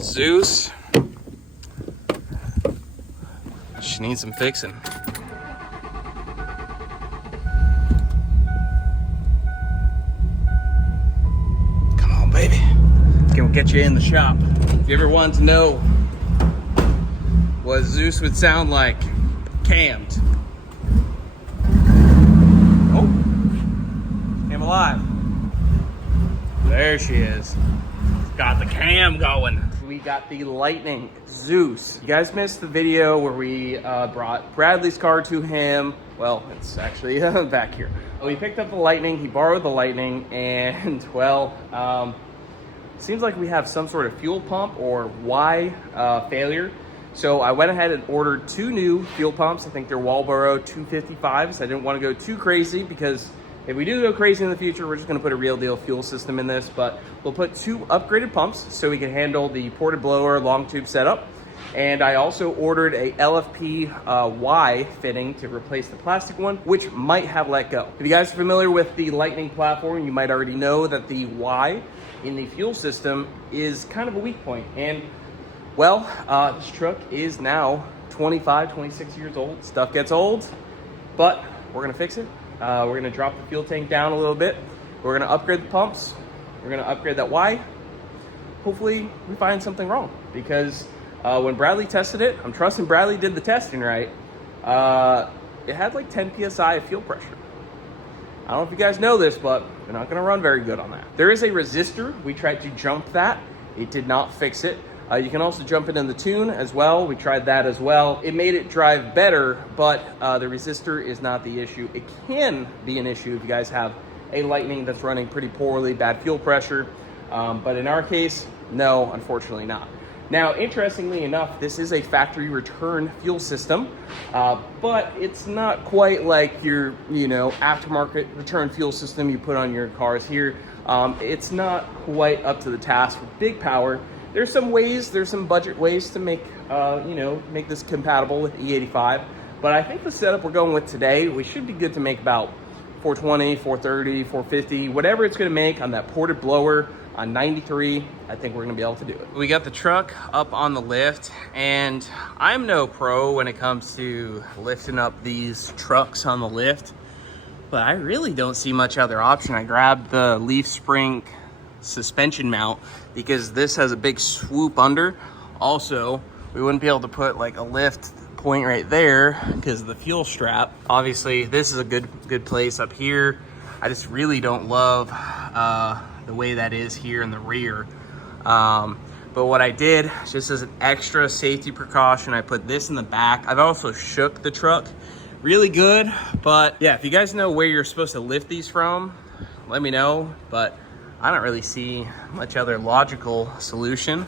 Old Zeus. She needs some fixing. Come on, baby. Can get you in the shop. If you ever wanted to know what Zeus would sound like cammed. Oh, came alive. There she is. Got the cam going. We got the Lightning Zeus. You guys missed the video where we brought Bradley's car to him. Well, it's actually back here. We picked up the Lightning, he borrowed the Lightning, and well, seems like we have some sort of fuel pump or Y failure. So I went ahead and ordered 2 new fuel pumps. I think they're Walboro 255s. I didn't want to go too crazy because if we do go crazy in the future, we're just going to put a real deal fuel system in this, but we'll put 2 upgraded pumps so we can handle the ported blower long tube setup. And I also ordered a LFP Y fitting to replace the plastic one, which might have let go. If you guys are familiar with the Lightning platform, you might already know that the Y in the fuel system is kind of a weak point. And well, this truck is now 25, 26 years old. Stuff gets old, but we're going to fix it. We're going to drop the fuel tank down a little bit. We're going to upgrade the pumps. We're going to upgrade that Y. Hopefully we find something wrong, because when Bradley tested it, I'm trusting Bradley did the testing right. It had like 10 PSI of fuel pressure. I don't know if you guys know this, but they're not going to run very good on that. There is a resistor. We tried to jump that. It did not fix it. You can also jump it in the tune as well. We tried that as well. It made it drive better, but the resistor is not the issue. It can be an issue if you guys have a Lightning that's running pretty poorly, bad fuel pressure. But in our case, no, unfortunately not. Now, interestingly enough, this is a factory return fuel system, but it's not quite like your, aftermarket return fuel system you put on your cars here. It's not quite up to the task for big power. There's some ways, there's some budget ways to make, make this compatible with E85. But I think the setup we're going with today, we should be good to make about 420, 430, 450, whatever it's gonna make on that ported blower on 93. I think we're gonna be able to do it. We got the truck up on the lift, and I'm no pro when it comes to lifting up these trucks on the lift, but I really don't see much other option. I grabbed the leaf spring suspension mount because this has a big swoop under. Also, we wouldn't be able to put like a lift point right there because of the fuel strap. Obviously, this is a good place up here. I just really don't love the way that is here in the rear. But what I did, just as an extra safety precaution, I put this in the back. I've also shook the truck really good, but yeah, if you guys know where you're supposed to lift these from, let me know. But I don't really see much other logical solution.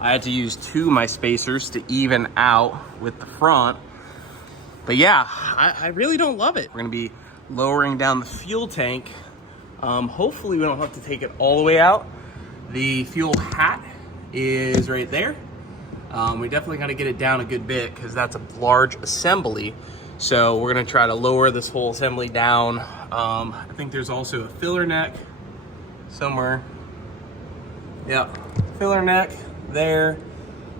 I had to use 2 of my spacers to even out with the front. But yeah, I really don't love it. We're gonna be lowering down the fuel tank. Hopefully we don't have to take it all the way out. The fuel hat is right there. We definitely gotta get it down a good bit because that's a large assembly. So we're gonna try to lower this whole assembly down. I think there's also a filler neck somewhere. Yeah, filler neck there.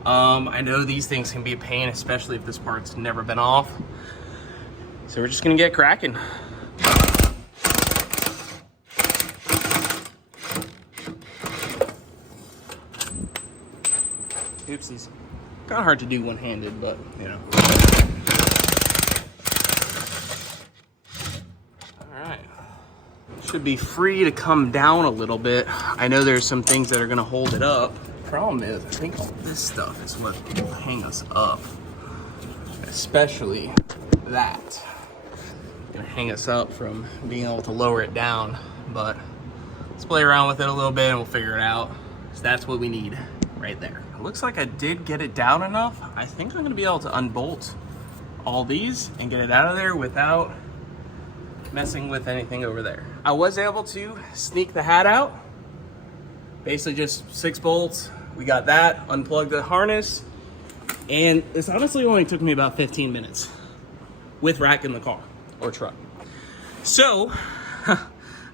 I know these things can be a pain, especially if this part's never been off. So we're just gonna get cracking. Oopsies. Kind of hard to do one-handed, but should be free to come down a little bit. I know there's some things that are gonna hold it up. Problem is, I think all this stuff is what will hang us up. Especially that. Gonna hang us up from being able to lower it down. But let's play around with it a little bit and we'll figure it out. So that's what we need right there. It looks like I did get it down enough. I think I'm gonna be able to unbolt all these and get it out of there without messing with anything over there. I was able to sneak the hat out. Basically just 6 bolts. We got that, unplugged the harness, and this honestly only took me about 15 minutes with rack in the car or truck. So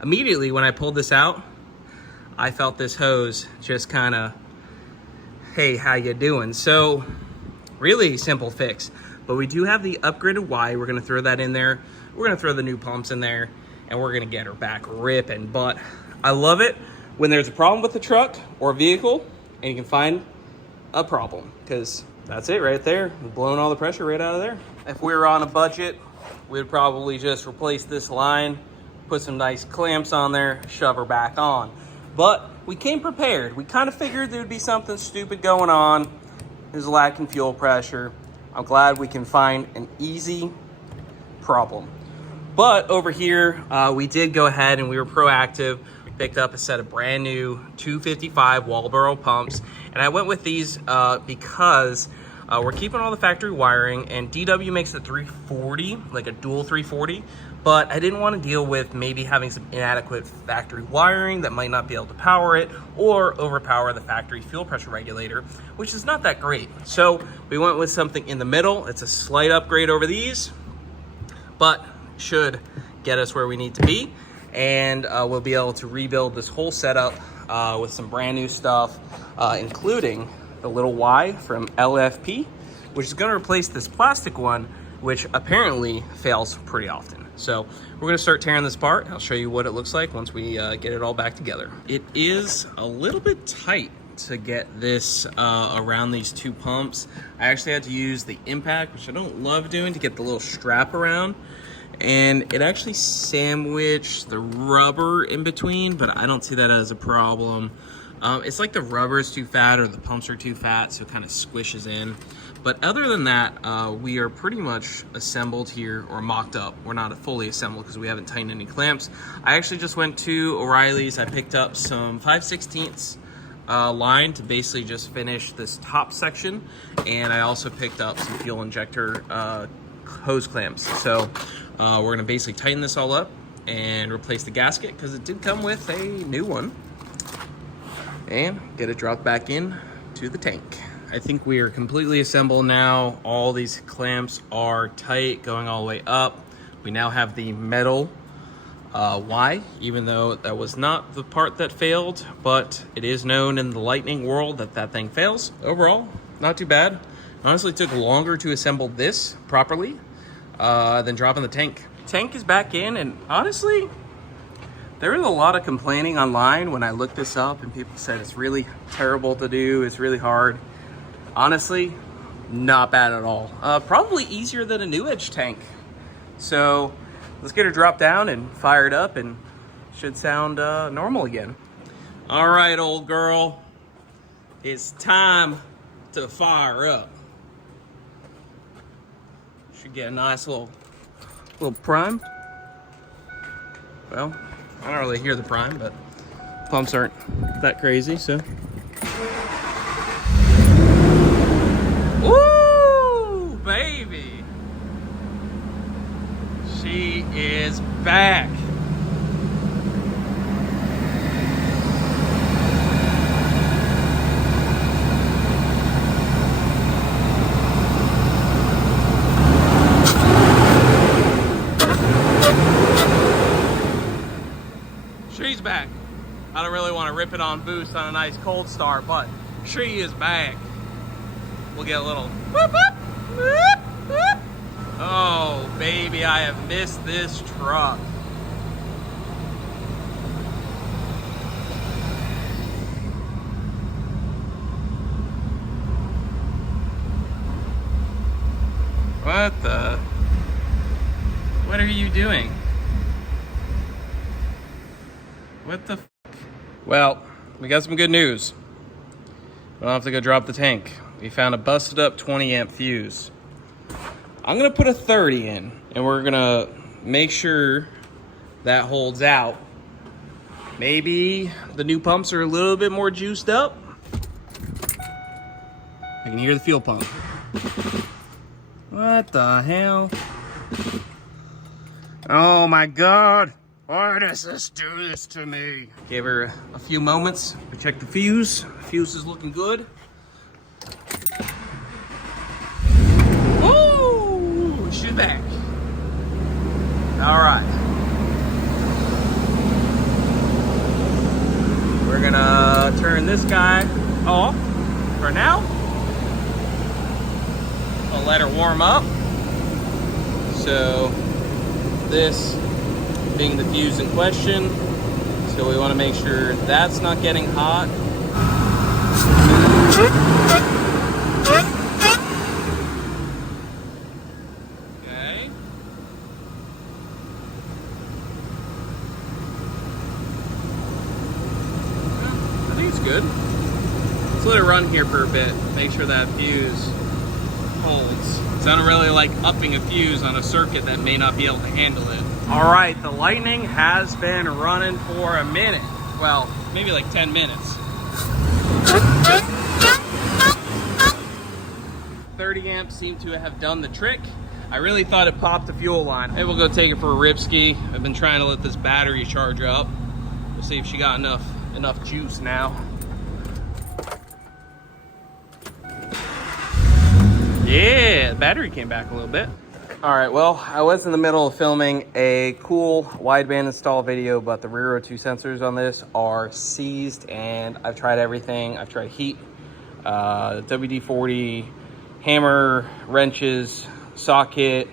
immediately when I pulled this out, I felt this hose just kind of Hey, how you doing? So, really simple fix, but we do have the upgraded Y. We're gonna throw that in there. We're gonna throw the new pumps in there, and we're gonna get her back ripping. But I love it when there's a problem with the truck or vehicle, and you can find a problem, because that's it right there. Blowing all the pressure right out of there. If we were on a budget, we'd probably just replace this line, put some nice clamps on there, shove her back on. But we came prepared. We kind of figured there would be something stupid going on. There's lacking fuel pressure. I'm glad we can find an easy problem. But over here, we did go ahead and we were proactive. We picked up a set of brand new 255 Walboro pumps. And I went with these because we're keeping all the factory wiring, and DW makes the 340, like a dual 340. But I didn't want to deal with maybe having some inadequate factory wiring that might not be able to power it or overpower the factory fuel pressure regulator, which is not that great. So we went with something in the middle. It's a slight upgrade over these, but should get us where we need to be. And we'll be able to rebuild this whole setup with some brand new stuff, including the little Y from LFP, which is going to replace this plastic one, which apparently fails pretty often. So we're gonna start tearing this apart. I'll show you what it looks like once we get it all back together. It is a little bit tight to get this around these two pumps. I actually had to use the impact, which I don't love doing, to get the little strap around. And it actually sandwiched the rubber in between, but I don't see that as a problem. It's like the rubber is too fat or the pumps are too fat, so it kind of squishes in. But other than that, we are pretty much assembled here, or mocked up. We're not fully assembled because we haven't tightened any clamps. I actually just went to O'Reilly's. I picked up some 5/16 line to basically just finish this top section. And I also picked up some fuel injector hose clamps. So we're gonna basically tighten this all up and replace the gasket, because it did come with a new one, and get it dropped back in to the tank. I think we are completely assembled now. All these clamps are tight going all the way up. We now have the metal Y, even though that was not the part that failed, but it is known in the Lightning world that that thing fails. Overall, not too bad. Honestly, it took longer to assemble this properly than dropping the tank. Tank is back in, and honestly, there was a lot of complaining online when I looked this up, and people said it's really terrible to do, it's really hard. Honestly, not bad at all. Probably easier than a new edge tank. So let's get her dropped down and fired up, and should sound normal again. All right, old girl, it's time to fire up. Should get a nice little prime. Well, I don't really hear the prime, but pumps aren't that crazy, so. Woo, baby. She is back. She's back. I don't really want to rip it on boost on a nice cold start, but she is back. We'll get a little whoop, whoop, whoop, whoop. Oh, baby, I have missed this truck. What are you doing? What the f? Well, we got some good news. We don't have to go drop the tank. We found a busted up 20 amp fuse. I'm gonna put a 30 in, and we're gonna make sure that holds out. Maybe the new pumps are a little bit more juiced up. I can hear the fuel pump. What the hell? Oh my God. Why does this do this to me? Gave her a few moments. We checked the fuse. Fuse is looking good. Ooh, she's back. All right. We're gonna turn this guy off. for now, I'll let her warm up. So this being the fuse in question, so we want to make sure that's not getting hot. Okay. I think it's good. Let's let it run here for a bit, make sure that fuse holds. So I don't really like upping a fuse on a circuit that may not be able to handle it. All right, the Lightning has been running for a minute. Well, maybe like 10 minutes. 30 amps seem to have done the trick. I really thought it popped the fuel line. Maybe we'll go take it for a rip ski. I've been trying to let this battery charge up. We'll see if she got enough juice now. Yeah, the battery came back a little bit. All right, well, I was in the middle of filming a cool wideband install video, but the rear O2 sensors on this are seized, and I've tried everything. I've tried heat, WD-40, hammer, wrenches, socket.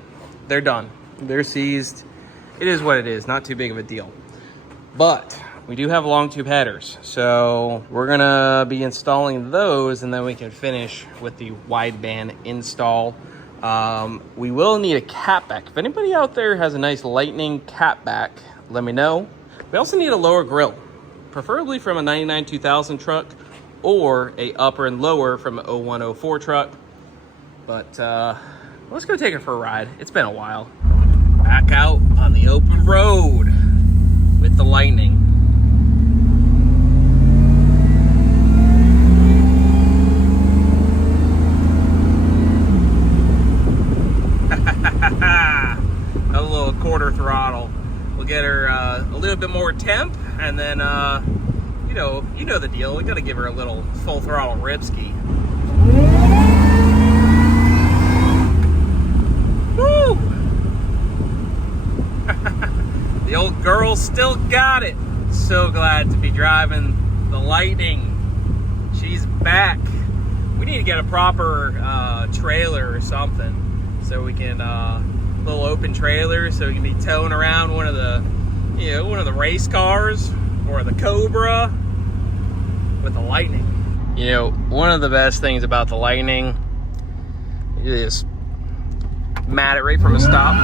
They're done. They're seized. It is what it is, not too big of a deal. But we do have long tube headers, so we're gonna be installing those, and then we can finish with the wideband install. We will need a catback. If anybody out there has a nice Lightning catback, let me know. We also need a lower grill, preferably from a 99 2000 truck or a upper and lower from an 01 04 truck. But let's go take it for a ride. It's been a while. Back out on the open road with the Lightning. A little quarter throttle. We'll get her a little bit more temp, and then you know the deal. We got to give her a little full throttle rip ski. Woo! The old girl still got it. So glad to be driving the Lightning. She's back. We need to get a proper trailer or something, so we can little open trailer, so we can be towing around one of the race cars or the Cobra with the Lightning. You know, one of the best things about the Lightning is mat it right from a stop.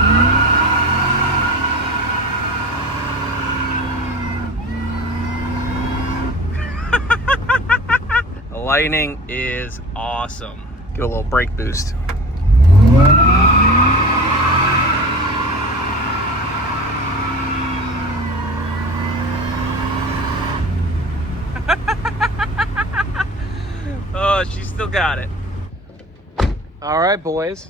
The Lightning is awesome. Give it a little brake boost. Oh, she still got it. All right, boys.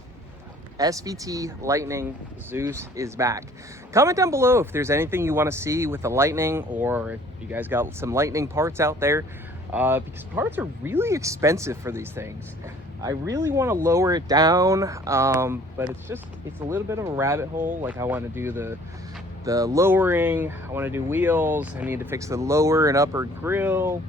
SVT Lightning Zeus is back. Comment down below if there's anything you want to see with the Lightning, or if you guys got some Lightning parts out there, because parts are really expensive for these things. I really want to lower it down, but it's a little bit of a rabbit hole. Like, I want to do the lowering, I want to do wheels, I need to fix the lower and upper grill.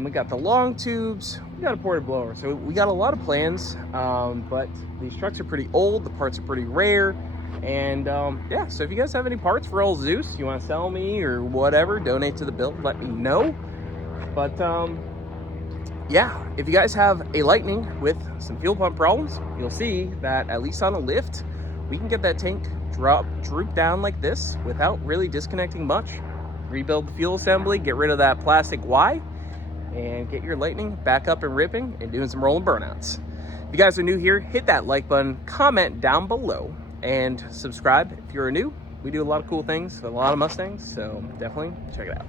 We got the long tubes, we got a ported blower, so we got a lot of plans, but these trucks are pretty old, the parts are pretty rare, and yeah, so if you guys have any parts for old Zeus, you want to sell me or whatever, donate to the build, let me know. But yeah, if you guys have a Lightning with some fuel pump problems, you'll see that at least on a lift, we can get that tank droop down like this without really disconnecting much. Rebuild the fuel assembly, get rid of that plastic Y, and get your Lightning back up and ripping and doing some rolling burnouts. If you guys are new here, hit that like button, comment down below, and subscribe if you're new. We do a lot of cool things with a lot of Mustangs, so definitely check it out.